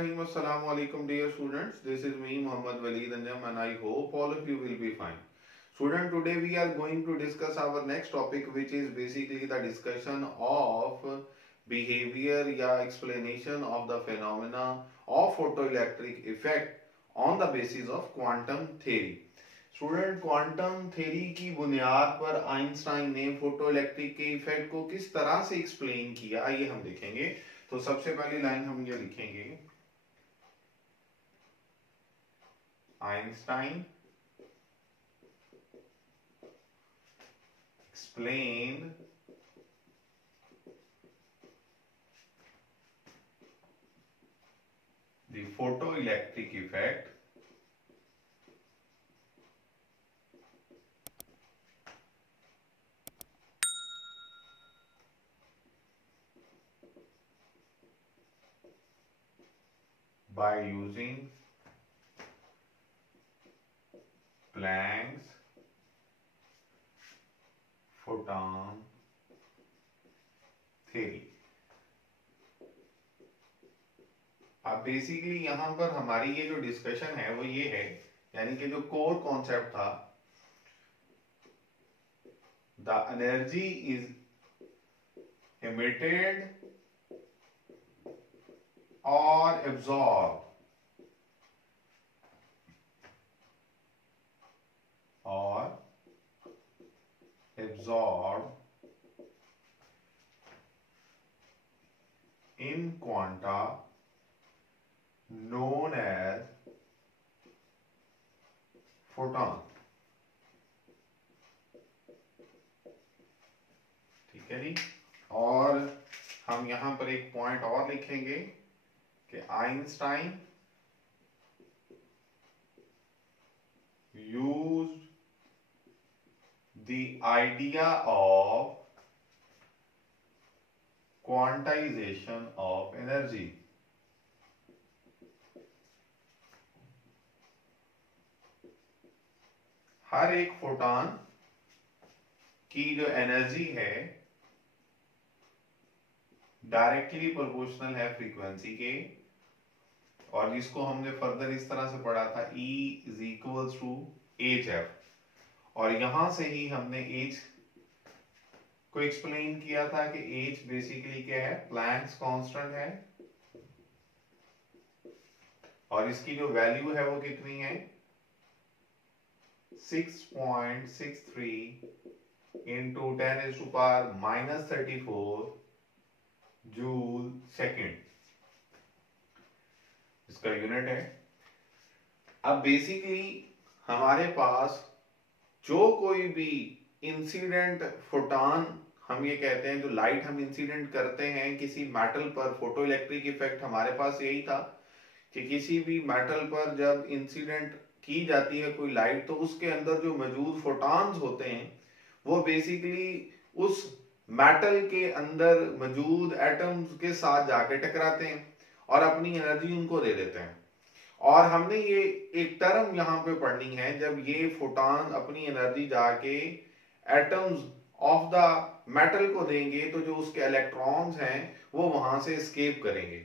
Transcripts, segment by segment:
Bismillahirrahmanirrahim. Assalamu alaikum dear students. This is me Muhammad Waleed Anjam and I hope all of you will be fine. Student, today we are going to discuss our next topic, which is basically the discussion of behavior या explanation of the phenomena of photoelectric effect on the basis of quantum theory. Student, quantum theory की बुनियाद पर Einstein ने photoelectric के effect को किस तरह से एक्सप्लेन किया, ये हम देखेंगे। तो सबसे पहली लाइन हम ये लिखेंगे, Einstein explain the photoelectric effect by using Planck's photon theory। अब बेसिकली यहां पर हमारी ये जो डिस्कशन है वो ये है, यानी कि जो कोर कॉन्सेप्ट था, the energy is emitted or absorbed in quanta known as photon। ठीक है जी। और हम यहां पर एक पॉइंट और लिखेंगे कि Einstein used the idea of quantization of energy। हर एक फोटॉन की जो एनर्जी है डायरेक्टली प्रोपोर्शनल है फ्रीक्वेंसी के, और जिसको हमने फर्दर इस तरह से पढ़ा था, E is equals to HF। और यहां से ही हमने H को एक्सप्लेन किया था कि H बेसिकली क्या है, प्लैंक्स कांस्टेंट है, और इसकी जो वैल्यू है वो कितनी है, 6.63 इंटू 10⁻⁻34 जूल सेकेंड इसका यूनिट है। अब बेसिकली हमारे पास जो कोई भी इंसिडेंट फोटॉन, हम ये कहते हैं जो लाइट हम इंसिडेंट करते हैं किसी मेटल पर, फोटोइलेक्ट्रिक इफेक्ट हमारे पास यही था कि किसी भी मेटल पर जब इंसिडेंट की जाती है कोई लाइट, तो उसके अंदर जो मौजूद फोटॉन्स होते हैं वो बेसिकली उस मेटल के अंदर मौजूद एटम्स के साथ जाके टकराते हैं और अपनी एनर्जी उनको दे देते हैं। और हमने ये एक टर्म यहाँ पे पढ़नी है, जब ये फोटॉन अपनी एनर्जी जाके एटम्स ऑफ द मेटल को देंगे तो जो उसके इलेक्ट्रॉन्स हैं वो वहां से एस्केप करेंगे।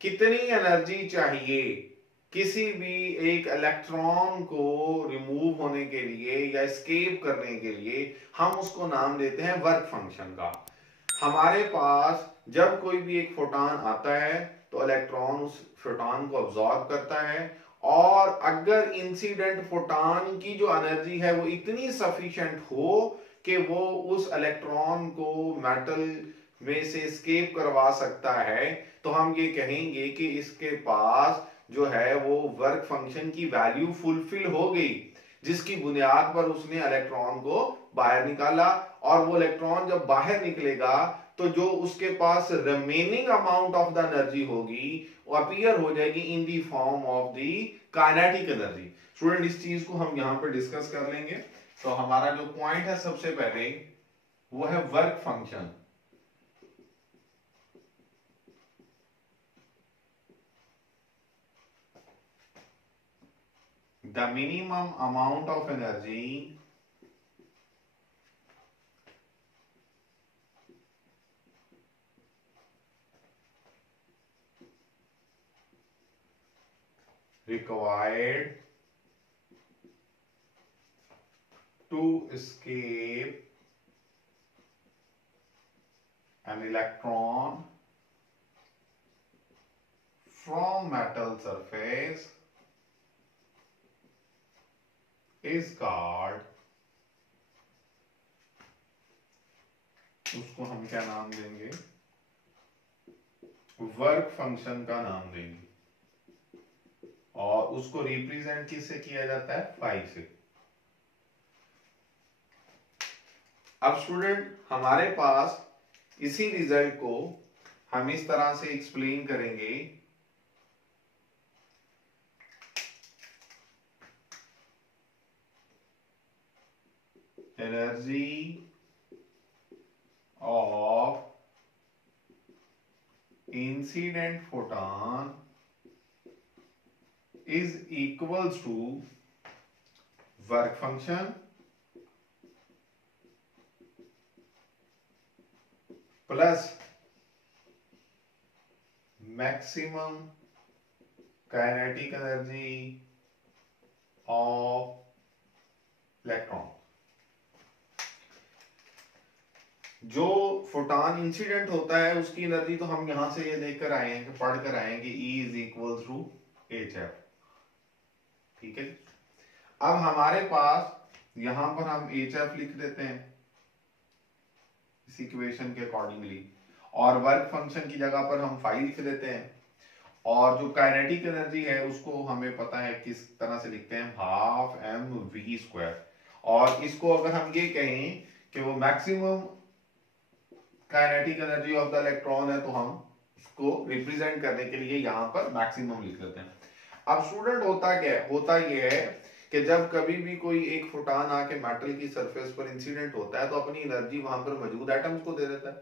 कितनी एनर्जी चाहिए किसी भी एक इलेक्ट्रॉन को रिमूव होने के लिए या एस्केप करने के लिए, हम उसको नाम देते हैं वर्क फंक्शन का। हमारे पास जब कोई भी एक फोटॉन आता है तो इलेक्ट्रॉन उस फोटॉन को अब्सॉर्ब करता है, और अगर इंसिडेंट फोटॉन की जो एनर्जी है वो इतनी सफिशिएंट हो कि वो उस इलेक्ट्रॉन को मेटल में से एस्केप करवा सकता है, तो हम ये कहेंगे कि इसके पास जो है वो वर्क फंक्शन की वैल्यू फुलफिल हो गई, जिसकी बुनियाद पर उसने इलेक्ट्रॉन को बाहर निकाला। और वो इलेक्ट्रॉन जब बाहर निकलेगा तो जो उसके पास remaining amount of the energy होगी वो अपीयर हो जाएगी in the form of the kinetic energy. Student, इस चीज को हम यहां पर डिस्कस कर लेंगे। तो हमारा जो पॉइंट है सबसे पहले वो है work function. the minimum amount of energy required to escape an electron from metal surface is called, उसको हम क्या नाम देंगे, वर्क फंक्शन का नाम देंगे, और उसको रिप्रेजेंट किससे किया जाता है, फाई से। अब स्टूडेंट हमारे पास इसी रिजल्ट को हम इस तरह से एक्सप्लेन करेंगे, energy of incident photon is equals to work function plus maximum kinetic energy of electron। जो फोटॉन इंसिडेंट होता है उसकी एनर्जी तो हम यहां से ये देखकर आए हैं, कि पढ़ कर आए हैं कि E is equal to HF। ठीक है, अब हमारे पास यहां पर हम HF लिख देते हैं इस इक्वेशन के अकॉर्डिंगली, और वर्क फंक्शन की जगह पर हम फाई लिख देते हैं, और जो काइनेटिक एनर्जी है उसको हमें पता है किस तरह से लिखते हैं, हाफ mv²। और इसको अगर हम ये कहें कि वो maximum kinetic energy of the electron है, तो हम इसको रिप्रेजेंट करने के लिए यहां पर मैक्सिमम लिख लेते हैं। अब स्टूडेंट होता क्या है, होता यह है कि जब कभी भी कोई एक फोटॉन आके मेटल की सरफेस पर इंसिडेंट होता है तो अपनी एनर्जी वहां पर मौजूद एटम्स को दे देता है,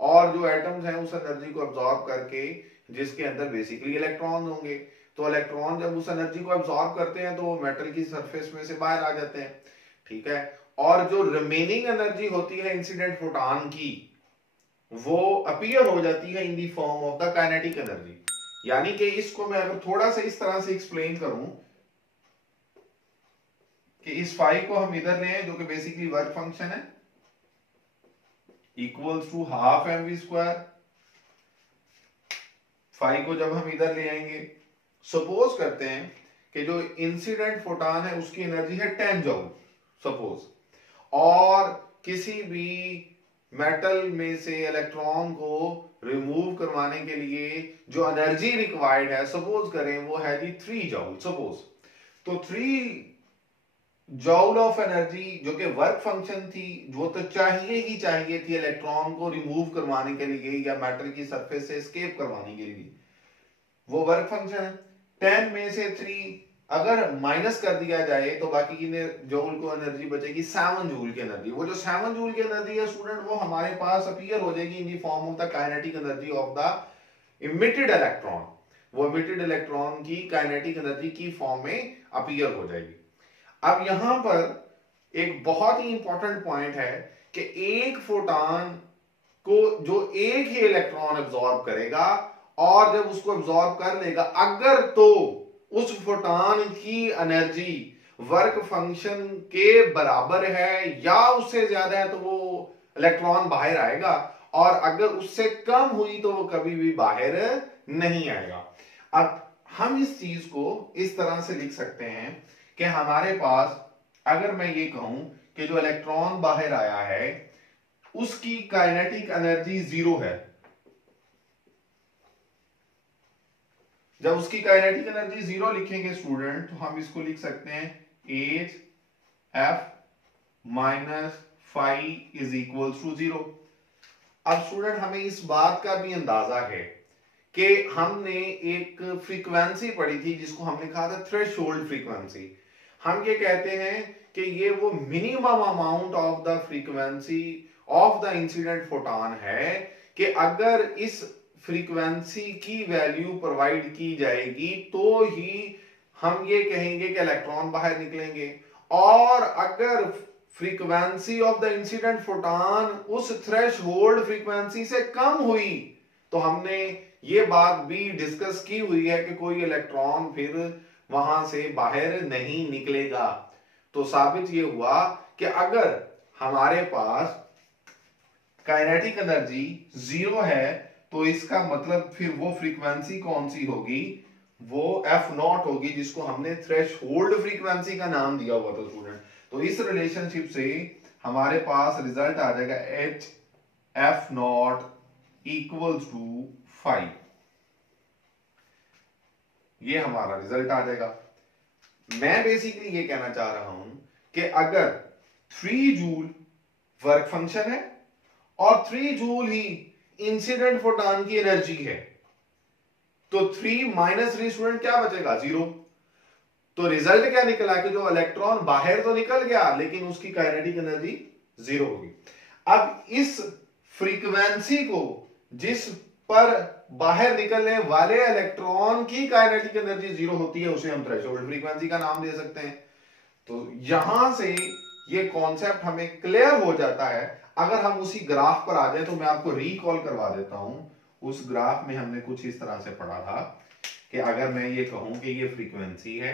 और जो एटम्स हैं उस एनर्जी को अब्सॉर्ब करके, जिसके अंदर बेसिकली इलेक्ट्रॉन होंगे, तो इलेक्ट्रॉन जब उस एनर्जी को अब्सॉर्ब करते हैं तो वो मेटल की सरफेस में से बाहर आ जाते हैं। ठीक है, और जो रिमेनिंग एनर्जी होती है इंसिडेंट फोटॉन की, वो अपीयर हो जाती है in the form of the kinetic energy. यानी कि इसको मैं अगर थोड़ा सा इस तरह से एक्सप्लेन करूं कि इस फाई को हम इधर ले आए, जो कि बेसिकली वर्क फंक्शन है, equals to half mv²। Phi को जब हम इधर ले आएंगे, सपोज करते हैं कि जो इंसिडेंट फोटॉन है उसकी एनर्जी है 10 जूल सपोज, और किसी भी मेटल में से इलेक्ट्रॉन को रिमूव करवाने के लिए जो एनर्जी रिक्वायर्ड है, सपोज करें वो है जी 3 जूल सपोज, तो 3 जूल ऑफ एनर्जी जो कि वर्क फंक्शन थी, वो तो चाहिए ही चाहिए थी इलेक्ट्रॉन को रिमूव करवाने के लिए या मेटल की सरफेस से एस्केप करवाने के लिए, वो वर्क फंक्शन है। 10 में से 3 अगर माइनस कर दिया जाए तो बाकी की जूल को एनर्जी बचेगी 7 जूल की एनर्जी। वो जो 7 जूल की एनर्जी है स्टूडेंट, वो हमारे पास अपीयर हो जाएगी in the form of the kinetic energy of the emitted electron. वो इमिटेड इलेक्ट्रॉन की काइनेटिक एनर्जी की फॉर्म में अपीयर हो जाएगी। अब यहां पर एक बहुत ही इंपॉर्टेंट पॉइंट है कि एक फोटॉन को जो एक ही इलेक्ट्रॉन एब्जॉर्ब करेगा, और जब उसको एब्जॉर्ब कर लेगा, अगर तो उस फोटॉन की एनर्जी वर्क फंक्शन के बराबर है या उससे ज्यादा है तो वो इलेक्ट्रॉन बाहर आएगा, और अगर उससे कम हुई तो वो कभी भी बाहर नहीं आएगा। अब हम इस चीज को इस तरह से लिख सकते हैं कि हमारे पास अगर मैं ये कहूं कि जो इलेक्ट्रॉन बाहर आया है उसकी काइनेटिक एनर्जी 0 है, जब उसकी काइनेटिक एनर्जी 0 लिखेंगे स्टूडेंट, तो हम इसको लिख सकते हैं HF minus phi is equal to 0। अब स्टूडेंट हमें इस बात का भी अंदाजा है कि हमने एक फ्रीक्वेंसी पढ़ी थी जिसको हमने कहा था थ्रेशोल्ड फ्रीक्वेंसी। हम ये कहते हैं कि ये वो minimum amount of the frequency of the incident photon है कि अगर इस फ्रीक्वेंसी की वैल्यू प्रोवाइड की जाएगी तो ही हम ये कहेंगे कि इलेक्ट्रॉन बाहर निकलेंगे, और अगर frequency of the incident photon उस थ्रेशोल्ड फ्रीक्वेंसी से कम हुई तो हमने ये बात भी डिस्कस की हुई है कि कोई इलेक्ट्रॉन फिर वहां से बाहर नहीं निकलेगा। तो साबित ये हुआ कि अगर हमारे पास काइनेटिक एनर्जी 0 है तो इसका मतलब फिर वो फ्रीक्वेंसी कौन सी होगी, वो F0 होगी, जिसको हमने थ्रेशोल्ड फ्रीक्वेंसी का नाम दिया हुआ था स्टूडेंट। तो इस रिलेशनशिप से हमारे पास रिजल्ट आ जाएगा एच F0 इक्वल्स टू 5। ये हमारा रिजल्ट आ जाएगा। मैं बेसिकली ये कहना चाह रहा हूं कि अगर 3 जूल वर्क फंक्शन है और 3 जूल ही इंसिडेंट फोटॉन की एनर्जी है, तो 3 माइनस 3 स्टूडेंट क्या बचेगा, 0। तो रिजल्ट क्या निकला कि जो इलेक्ट्रॉन बाहर तो निकल गया लेकिन उसकी काइनेटिक एनर्जी 0 होगी। अब इस फ्रीक्वेंसी को जिस पर बाहर निकलने वाले इलेक्ट्रॉन की काइनेटिक एनर्जी 0 होती है उसे हम थ्रेशोल्ड फ्रीक्वेंसी का नाम दे सकते हैं। तो यहां से ये कॉन्सेप्ट हमें क्लियर हो जाता है। अगर हम उसी ग्राफ पर आ जाए तो मैं आपको रिकॉल करवा देता हूं। उस ग्राफ में हमने कुछ इस तरह से पढ़ा था कि अगर मैं ये कहूं कि ये फ्रीक्वेंसी है,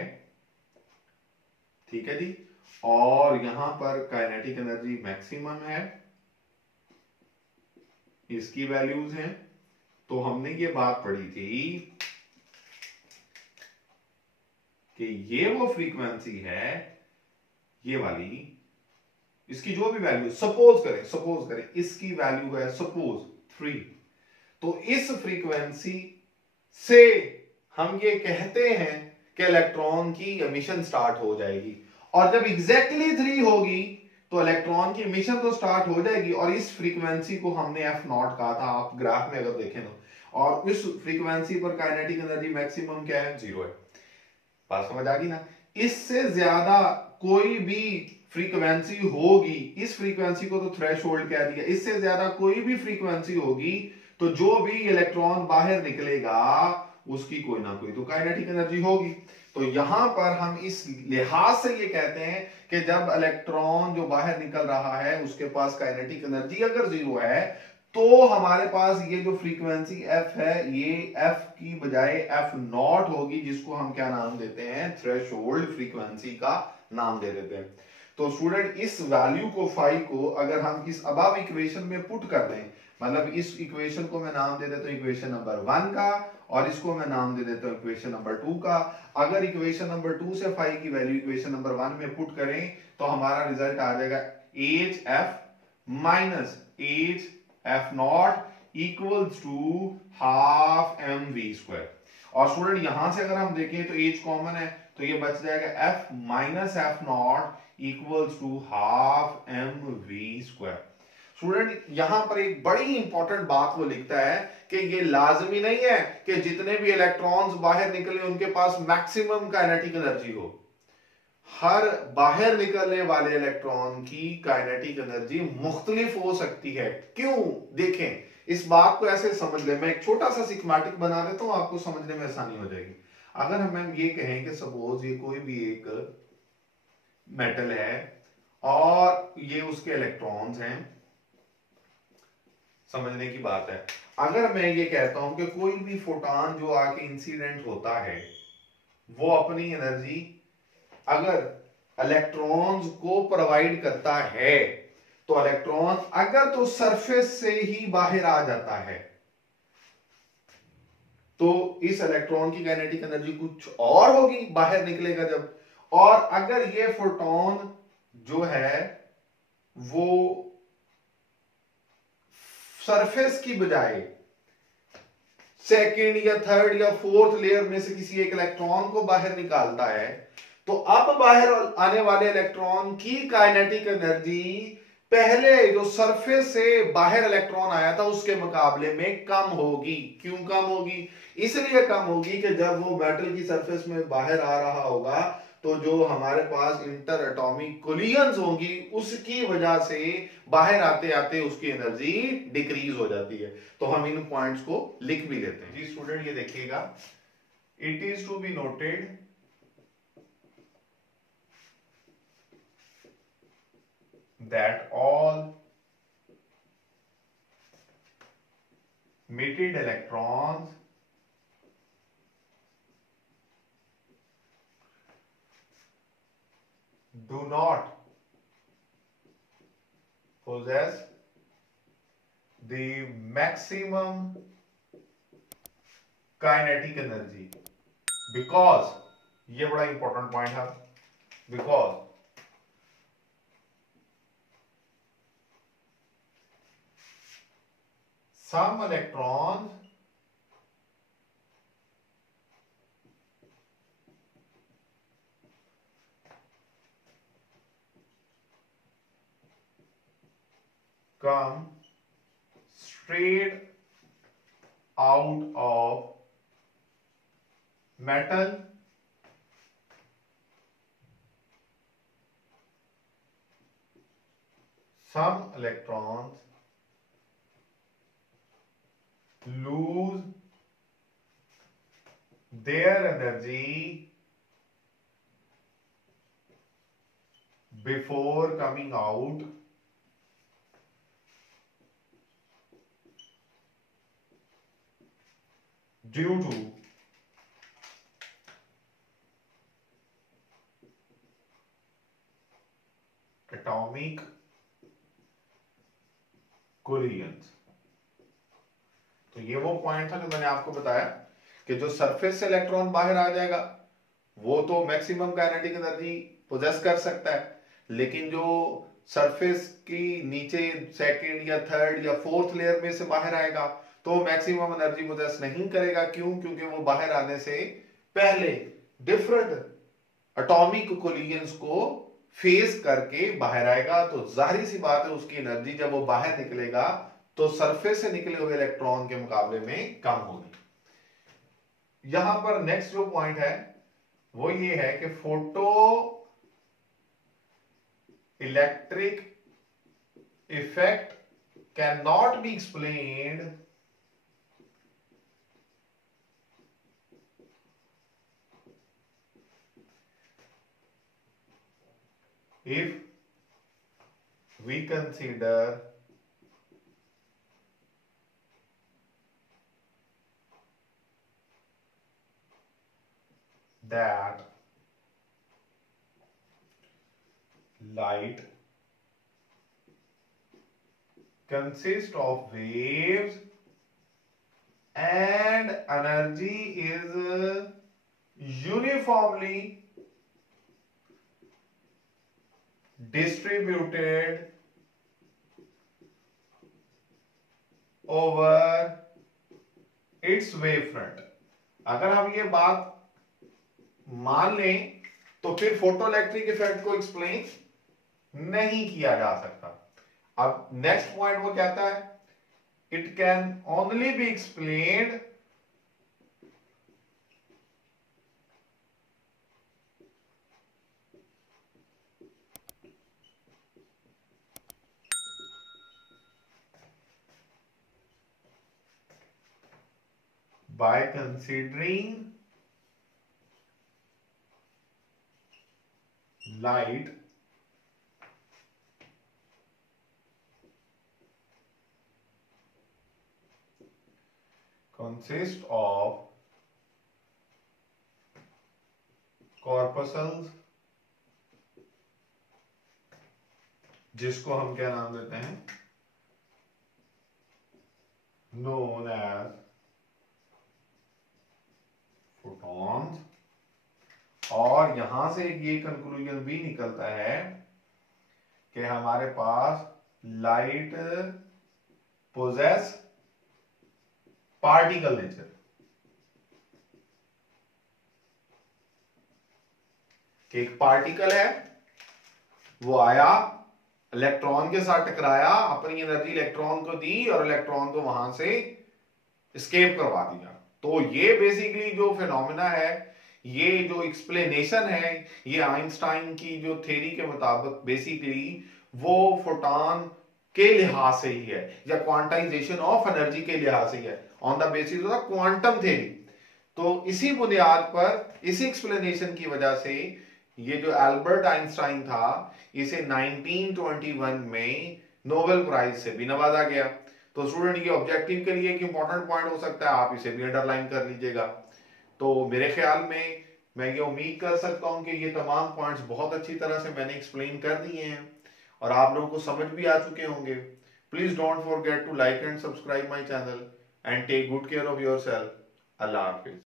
ठीक है जी, और यहां पर काइनेटिक एनर्जी मैक्सिमम है, इसकी वैल्यूज हैं, तो हमने ये बात पढ़ी थी कि ये वो फ्रीक्वेंसी है, ये वाली, इसकी जो भी वैल्यू सपोज करें इसकी वैल्यू है सपोज 3। तो इस फ्रीक्वेंसी से हम ये कहते हैं कि इलेक्ट्रॉन की एमिशन स्टार्ट हो जाएगी, और जब एग्जैक्टली 3 होगी तो इलेक्ट्रॉन की एमिशन तो स्टार्ट हो जाएगी। और इस फ्रीक्वेंसी को हमने F0 कहा था, आप ग्राफ में अगर देखें तो, और इस फ्रीक्वेंसी पर काइनेटिक एनर्जी मैक्सिमम क्या है, 0 है। बात समझ आ गई ना। इससे ज्यादा कोई भी फ्रीक्वेंसी होगी, इस फ्रीक्वेंसी को तो थ्रेशोल्ड कह दिया, इससे ज्यादा कोई भी फ्रीक्वेंसी होगी तो जो भी इलेक्ट्रॉन बाहर निकलेगा उसकी कोई ना कोई तो काइनेटिक एनर्जी होगी। तो यहां पर हम इस लिहाज से ये कहते हैं कि जब इलेक्ट्रॉन जो बाहर निकल रहा है उसके पास काइनेटिक एनर्जी अगर 0 है तो हमारे पास ये जो फ्रीक्वेंसी f है ये f की बजाय F0 होगी, जिसको हम क्या नाम देते हैं, थ्रेशोल्ड फ्रीक्वेंसी का नाम दे देते हैं। तो स्टूडेंट इस वैल्यू को फाई को अगर हम इस अबव इक्वेशन में पुट कर दें, मतलब इस इक्वेशन को मैं नाम दे देता हूं इक्वेशन नंबर 1 का, और इसको मैं नाम दे देता हूं इक्वेशन नंबर 2 का। अगर इक्वेशन नंबर 2 से फाई की वैल्यू इक्वेशन नंबर 1 में पुट करें तो हमारा रिजल्ट आ जाएगा H F minus H F0 equals to half mv²। और स्टूडेंट यहां से अगर हम देखें तो एच कॉमन है तो ये बच जाएगा f minus F0 equals to half mv²। Student यहां पर एक बड़ी इंपॉर्टेंट बात वो लिखता है कि ये लाजमी नहीं है कि जितने भी इलेक्ट्रॉन्स बाहर निकले उनके पास मैक्सिमम काइनेटिक एनर्जी हो। हर बाहर निकलने वाले इलेक्ट्रॉन की काइनेटिक एनर्जी मुख्तलिफ हो सकती है। क्यों, देखें, इस बात को ऐसे समझ ले, मैं एक छोटा सा सिस्टमैटिक बना देता हूं, आपको समझने में आसानी हो जाएगी। अगर हम ये कहें कि सपोज ये कोई भी एक मेटल है और ये उसके इलेक्ट्रॉन्स हैं, समझने की बात है। अगर मैं ये कहता हूं कि कोई भी फोटॉन जो आके इंसिडेंट होता है वो अपनी एनर्जी अगर इलेक्ट्रॉन्स को प्रोवाइड करता है तो इलेक्ट्रॉन अगर तो सरफेस से ही बाहर आ जाता है तो इस इलेक्ट्रॉन की काइनेटिक एनर्जी कुछ और होगी, बाहर निकलेगा जब। और अगर ये फोटॉन जो है वो सरफेस की बजाय सेकेंड या थर्ड या फोर्थ लेयर में से किसी एक इलेक्ट्रॉन को बाहर निकालता है, तो अब बाहर आने वाले इलेक्ट्रॉन की काइनेटिक एनर्जी पहले जो सरफेस से बाहर इलेक्ट्रॉन आया था उसके मुकाबले में कम होगी। क्यों कम होगी, इसलिए कम होगी कि जब वो मेटल की सरफेस में बाहर आ रहा होगा तो जो हमारे पास इंटर एटॉमिक कोलिजन्स होंगी उसकी वजह से बाहर आते आते उसकी एनर्जी डिक्रीज हो जाती है। तो हम इन पॉइंट्स को लिख भी लेते हैं जी। स्टूडेंट ये देखिएगा, it is to be noted that all mated electrons do not possess the maximum kinetic energy because, ये बड़ा इंपॉर्टेंट पॉइंट है, because some electrons come straight out of metal some electrons lose their energy before coming out due to atomic collisions। तो ये वो point था जो मैंने आपको बताया कि जो सरफेस से इलेक्ट्रॉन बाहर आ जाएगा वो तो मैक्सिमम काइनेटिक एनर्जी पोजेस कर सकता है, लेकिन जो सरफेस की नीचे सेकंड या थर्ड या फोर्थ लेयर में से बाहर आएगा तो मैक्सिमम एनर्जी पोजेस नहीं करेगा। क्यों? क्योंकि वो बाहर आने से पहले डिफरेंट एटॉमिक कोलिजन्स को फेस करके बाहर आएगा, तो जाहिर सी बात है उसकी एनर्जी जब वो बाहर निकलेगा तो सरफेस से निकले हुए इलेक्ट्रॉन के मुकाबले में कम होगी। यहां पर नेक्स्ट जो पॉइंट है वो ये है कि photo electric effect can not be explained if we consider that light consists of waves and energy is uniformly distributed over its wavefront। अगर हम ये बात मान लें तो फिर फोटो इलेक्ट्रिक इफेक्ट को एक्सप्लेन नहीं किया जा सकता। अब नेक्स्ट पॉइंट वो कहता है it can only be explained by considering light consists of corpuscles, जिसको हम क्या नाम देते हैं, known as photons। और यहां से ये कंक्लूजन भी निकलता है कि हमारे पास लाइट पोजेस पार्टिकल नेचर, कि एक पार्टिकल है वो आया इलेक्ट्रॉन के साथ टकराया, अपनी एनर्जी इलेक्ट्रॉन को दी और इलेक्ट्रॉन को वहां से एस्केप करवा दिया। तो ये बेसिकली जो फिनोमेना है, ये जो एक्सप्लेनेशन है, ये आइंस्टाइन की जो थ्योरी के मुताबिक बेसिकली वो फोटॉन के लिहाज से ही है या क्वांटाइजेशन ऑफ एनर्जी के लिहाज से ही है, on the basis of the quantum theory. तो इसी बुनियाद पर, इसी एक्सप्लेनेशन की वजह से ये जो एल्बर्ट आइंस्टाइन था इसे 1921 में नोबेल प्राइज से भी नवाजा गया। तो स्टूडेंट ये ऑब्जेक्टिव के लिए एक इंपॉर्टेंट पॉइंट हो सकता है, आप इसे भी अंडरलाइन कर लीजिएगा। तो मेरे ख्याल में मैं ये उम्मीद कर सकता हूँ कि ये तमाम पॉइंट्स बहुत अच्छी तरह से मैंने एक्सप्लेन कर दिए हैं और आप लोगों को समझ भी आ चुके होंगे। Please don't forget to like and subscribe my channel and take good care of yourself. अल्लाह हाफिज।